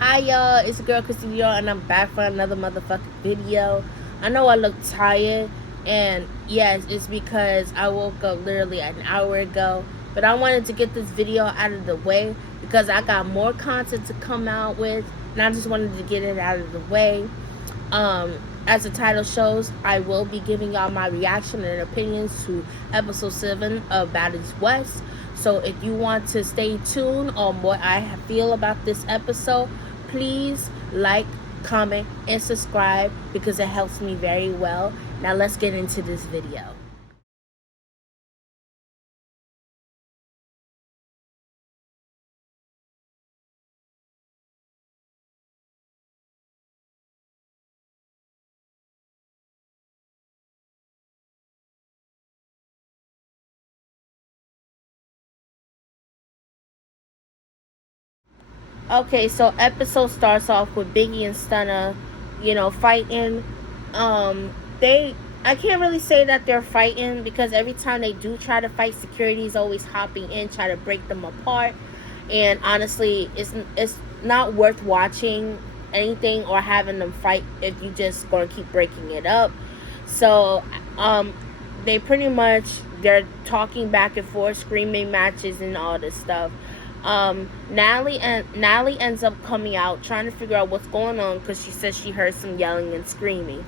Hi y'all, it's your girl Christina and I'm back for another motherfucking video. I know I look tired, and yes, it's because I woke up literally an hour ago. But I wanted to get this video out of the way because I got more content to come out with, and I just wanted to get it out of the way. Um, as the title shows, I will be giving y'all my reaction and opinions to episode 7 of Baddies West. So if you want to stay tuned on what I feel about this episode, please like, comment, and subscribe because it helps me very well. Now let's get into this video. Okay, so episode starts off with Biggie and Stunna, fighting. They I can't really say that they're fighting because every time they do try to fight, security is always hopping in, try to break them apart. And honestly, it's not worth watching anything or having them fight if you just gonna keep breaking it up. So, they pretty much they're talking back and forth, screaming matches and all this stuff. Nally ends up coming out trying to figure out what's going on because she says she heard some yelling and screaming.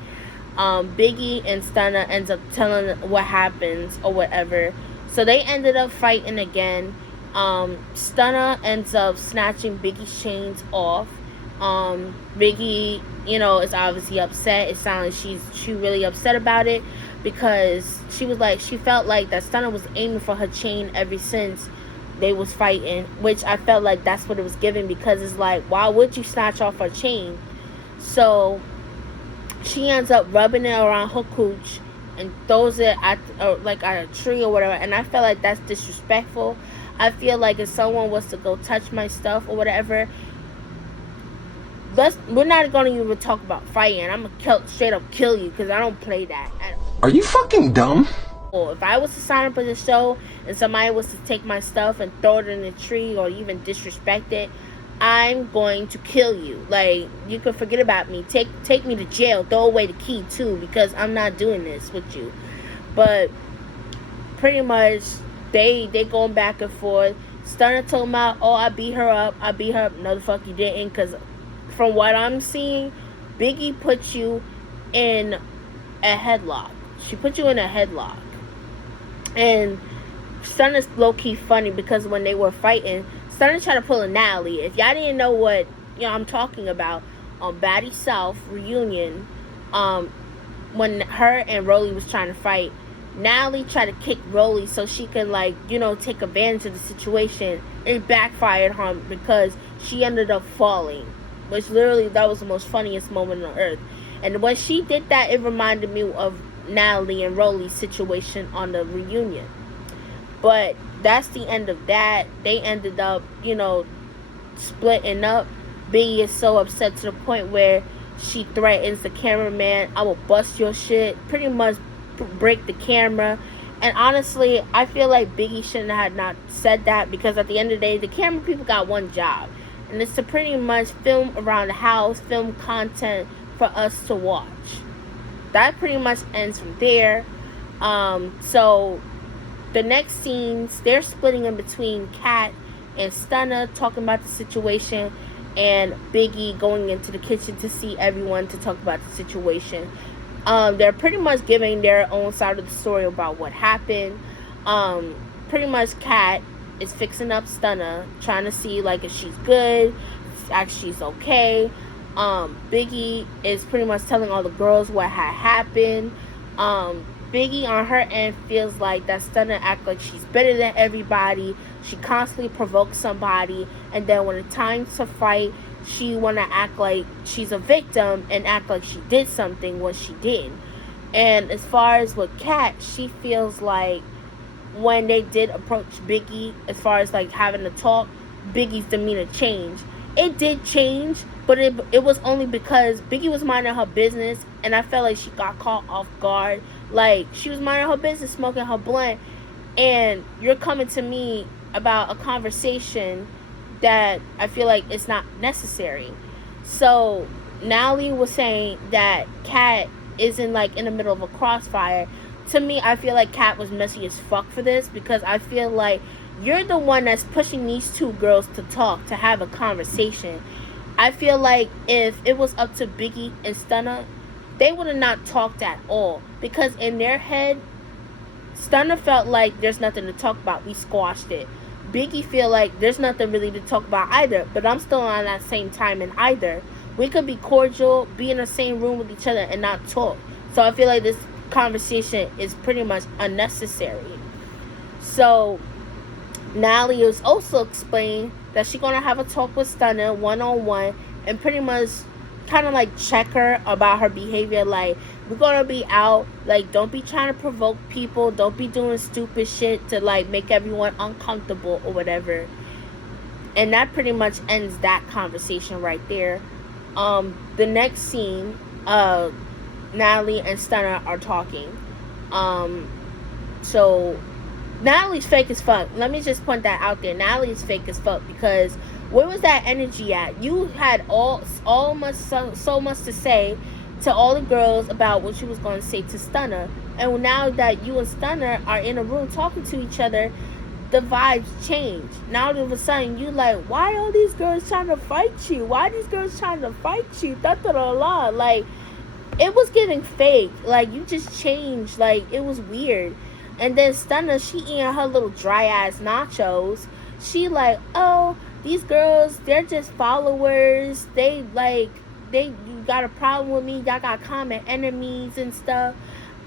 Biggie and Stunna ends up telling what happens or whatever. So they ended up fighting again. Stunna ends up snatching Biggie's chains off. Biggie, is obviously upset. It sounds like she really upset about it because she felt like that Stunna was aiming for her chain ever since they was fighting, which I felt like that's what it was giving because it's like, why would you snatch off her chain? So she ends up rubbing it around her cooch and throws it at a tree or whatever, and I feel like that's disrespectful. I feel like if someone was to go touch my stuff or whatever, we're not gonna even talk about fighting. I'm gonna straight up kill you because I don't play that at all. Are you fucking dumb? If I was to sign up for the show and somebody was to take my stuff and throw it in a tree or even disrespect it, I'm going to kill you. Like, you can forget about me. Take me to jail. Throw away the key too, because I'm not doing this with you. But pretty much they going back and forth. Stunna told me, oh, I beat her up. No, the fuck you didn't, because from what I'm seeing, Biggie put you in a headlock. She put you in a headlock. And Stunna's low-key funny because when they were fighting, Stunna tried to pull a Natalie. If y'all didn't know what I'm talking about, on Baddies South reunion, when her and Rolly was trying to fight, Natalie tried to kick Rolly so she could take advantage of the situation. It backfired on her because she ended up falling, which literally that was the most funniest moment on earth. And when she did that, it reminded me of Natalie and Rolly's situation on the reunion. But that's the end of that. They ended up, splitting up. Biggie is so upset to the point where she threatens the cameraman, I will bust your shit, pretty much break the camera. And honestly, I feel like Biggie shouldn't have not said that because at the end of the day, the camera people got one job, and it's to pretty much film around the house, film content for us to watch. That pretty much ends from there. So the next scenes, they're splitting in between Kat and Stunna, talking about the situation, and Biggie going into the kitchen to see everyone to talk about the situation. They're pretty much giving their own side of the story about what happened. Pretty much Kat is fixing up Stunna, trying to see if she's good, if she's okay. Biggie is pretty much telling all the girls what had happened. Biggie on her end feels like that Stunna act like she's better than everybody. She constantly provokes somebody, and then when it's time to fight, she wanna act like she's a victim and act like she did something when she did. And as far as with Kat, she feels like when they did approach Biggie, as far as having a talk, Biggie's demeanor changed. It did change, but it was only because Biggie was minding her business, and I felt like she got caught off guard. Like, she was minding her business, smoking her blunt, and you're coming to me about a conversation that I feel like it's not necessary. So Nally was saying that Kat isn't like in the middle of a crossfire. To me, I feel like Kat was messy as fuck for this, because I feel like you're the one that's pushing these two girls to talk, to have a conversation. I feel like if it was up to Biggie and Stunner, they would have not talked at all, because in their head, Stunner felt like there's nothing to talk about. We squashed it. Biggie feel like there's nothing really to talk about either, but I'm still on that same time in either. We could be cordial, be in the same room with each other, and not talk. So I feel like this conversation is pretty much unnecessary. So Nally is also explaining that she's gonna have a talk with Stunner one-on-one, and pretty much kind of like check her about her behavior. Like, we're gonna be out, like, don't be trying to provoke people, don't be doing stupid shit to like make everyone uncomfortable or whatever. And that pretty much ends that conversation right there. The next scene, Natalie and Stunner are talking. So Natalie's fake as fuck. Let me just point that out there. Natalie's fake as fuck, because where was that energy at? You had so much to say to all the girls about what you was going to say to Stunner, and now that you and Stunner are in a room talking to each other, the vibes change. Now all of a sudden you like, why are these girls trying to fight you? Why are these girls trying to fight you? Da da da da. Like, it was getting fake. Like, you just changed. Like, it was weird. And then Stunner, she eating her little dry ass nachos. She like, oh, these girls, they're just followers. They you got a problem with me. Y'all got common enemies and stuff.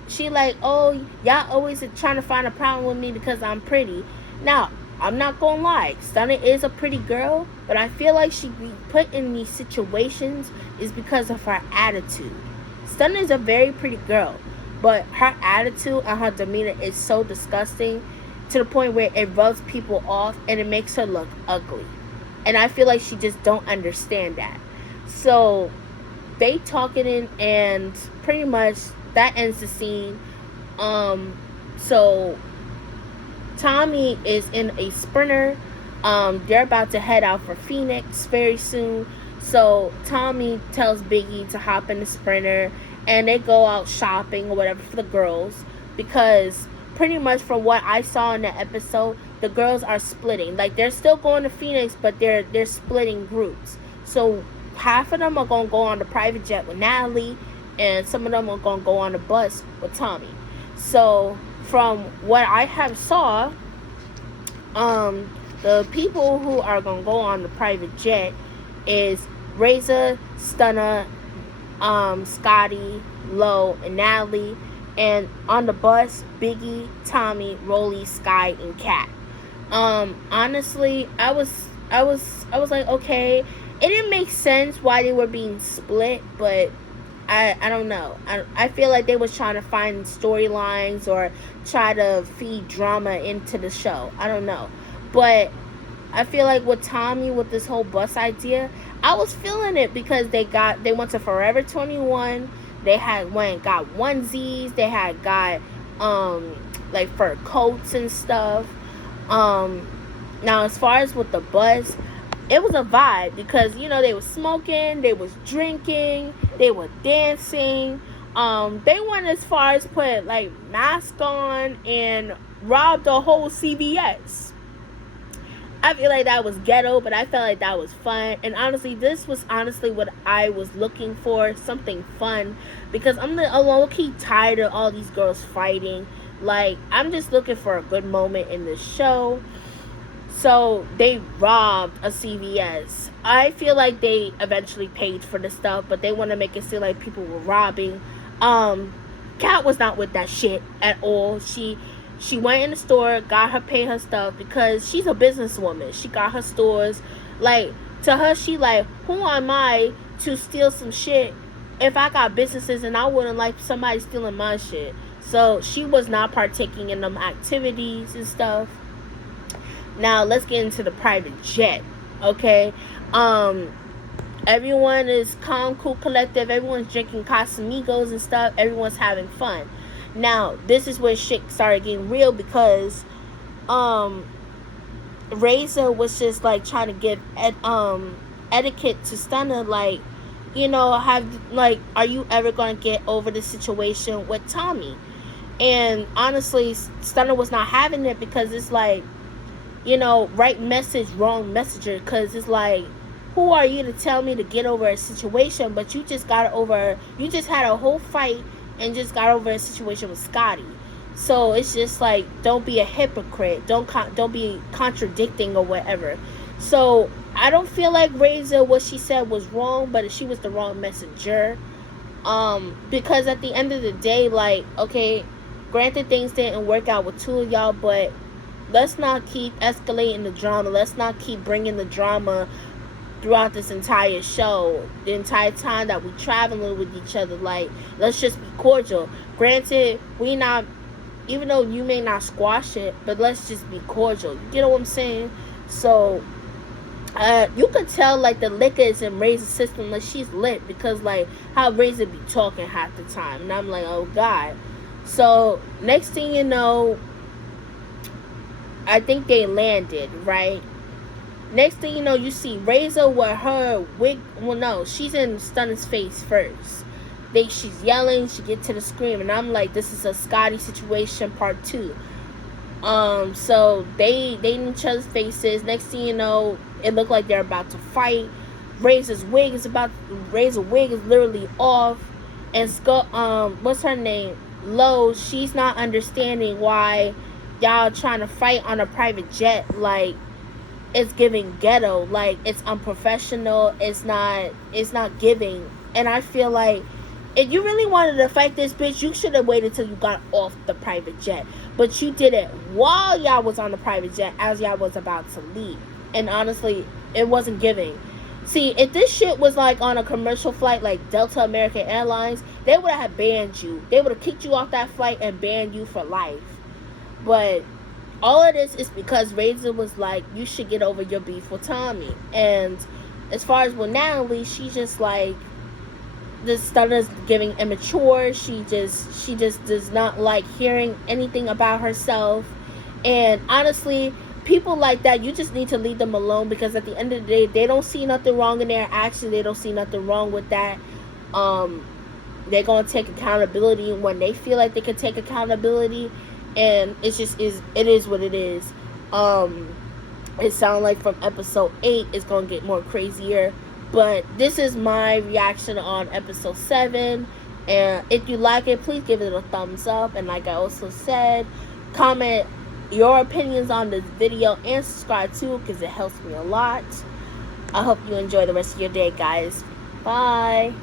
She like, oh, y'all always trying to find a problem with me because I'm pretty. Now, I'm not gonna lie, Stunner is a pretty girl, but I feel like she be put in these situations is because of her attitude. Stunner is a very pretty girl, but her attitude and her demeanor is so disgusting to the point where it rubs people off and it makes her look ugly. And I feel like she just don't understand that. So they talking in, and pretty much that ends the scene. So Tommy is in a Sprinter. They're about to head out for Phoenix very soon. So Tommy tells Biggie to hop in the Sprinter, and they go out shopping or whatever for the girls, because pretty much from what I saw in the episode, the girls are splitting. Like, they're still going to Phoenix, but they're splitting groups. So half of them are going to go on the private jet with Natalie, and some of them are going to go on the bus with Tommy. So from what I have saw, the people who are going to go on the private jet is Razor, Stunner, Scotty, Lo, and Natalie. And on the bus, Biggie, Tommy, Rolly, Sky, and Kat. Honestly, I was like, okay, it didn't make sense why they were being split, but I don't know. I feel like they was trying to find storylines or try to feed drama into the show. I don't know. But I feel like with Tommy, with this whole bus idea, I was feeling it, because they went to Forever 21. They got onesies. They had got like fur coats and stuff. Now as far as with the bus, it was a vibe, because they were smoking, they was drinking, they were dancing. They went as far as put like mask on and robbed the whole CVS. I feel like that was ghetto, but I felt like that was fun. And honestly, this was honestly what I was looking for, something fun, because I'm a low-key tired of all these girls fighting. Like, I'm just looking for a good moment in the show. So they robbed a CVS. I feel like they eventually paid for the stuff, but they want to make it seem like people were robbing. Kat was not with that shit at all. She went in the store, got her pay her stuff, because she's a businesswoman. She got her stores. Like, to her, she like, who am I to steal some shit if I got businesses and I wouldn't like somebody stealing my shit? So she was not partaking in them activities and stuff. Now let's get into the private jet. Okay, everyone is calm, cool, collective. Everyone's drinking Casamigos and stuff. Everyone's having fun. Now, this is where shit started getting real, because Razor was just like trying to give etiquette to Stunner, like, you know, are you ever gonna get over the situation with Tommy? And honestly, Stunner was not having it, because it's like, you know, right message, wrong messenger. Because it's like, who are you to tell me to get over a situation? But you just had a whole fight and just got over a situation with Scotty. So it's just like, don't be a hypocrite. Don't be contradicting or whatever. So I don't feel like Razor, what she said was wrong, but she was the wrong messenger. Because at the end of the day, like, okay, granted things didn't work out with two of y'all, but let's not keep escalating the drama. Let's not keep bringing the drama throughout this entire show, the entire time that we traveling with each other. Like, let's just be cordial. Granted, even though you may not squash it, but let's just be cordial. You know what I'm saying? So you could tell, like, the liquor is in Razor's system. Like, she's lit, because like how Razor be talking half the time, and I'm like, oh god. So next thing you know, I think they landed, right? Next thing you know, you see Razor with her wig. Well, no, she's in Stunner's face first. She's yelling. She get to the scream, and I'm like, this is a Scotty situation part 2. So they in each other's faces. Next thing you know, it looked like they're about to fight. Razor's wig is literally off, and what's her name? Lo, she's not understanding why y'all trying to fight on a private jet. Like, it's giving ghetto. Like, it's unprofessional. It's not giving. And I feel like, if you really wanted to fight this bitch, you should have waited till you got off the private jet. But you did it while y'all was on the private jet, as y'all was about to leave. And honestly, it wasn't giving. See, if this shit was like on a commercial flight like Delta American Airlines, they would have banned you. They would have kicked you off that flight and banned you for life. But all of this is because Razor was like, you should get over your beef with Tommy. And as far as with Natalie, she's just like, the Stunner's giving immature. She just does not like hearing anything about herself. And honestly, people like that, you just need to leave them alone, because at the end of the day, they don't see nothing wrong in their action. They don't see nothing wrong with that. They're gonna take accountability when they feel like they can take accountability, and it is what it is. It sounds like from episode 8 it's gonna get more crazier. But this is my reaction on episode 7. And if you like it, please give it a thumbs up. And like I also said, comment your opinions on this video and subscribe too, because it helps me a lot. I hope you enjoy the rest of your day, guys. Bye.